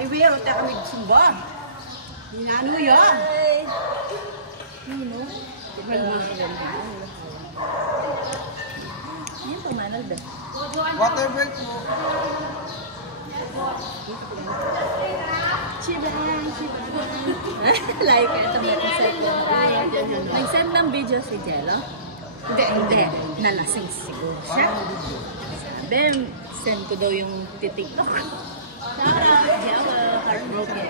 Ay, weo, ta kami sumba. Hinano ya. Nino? Yan pumanag ba? Water break po. Chibang. Like, ito ba nag-send ng video si Jello? Hindi. Nalasing siguro siya. Sabi, send ko daw yung titiktok. Jello, heartbroken.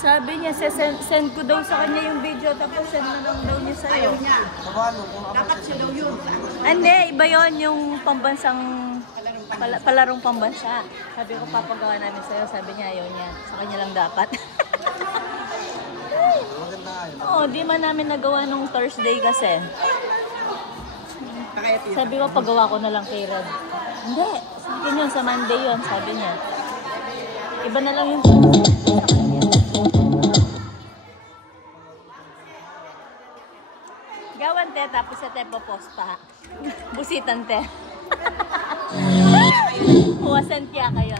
Sabi niya, send ko daw sa kanya yung video, tapos send na lang daw niya sa'yo. Ayaw niya. Dapat siya daw yun. Hindi, iba yun yung pambansang, palarong pambansa. Sabi ko, papagawa namin sa'yo. Sabi niya, ayaw niya. Sa kanya lang dapat. Oo, di man namin nagawa nung Thursday kasi. Sabi ko, pagawa ko na lang kay Red. Hindi, sa akin yun, sa Monday yun, sabi niya. Iba na lang yung gawan te, tapos sa te popost pa. Busitan te. Huwasan kaya kayo.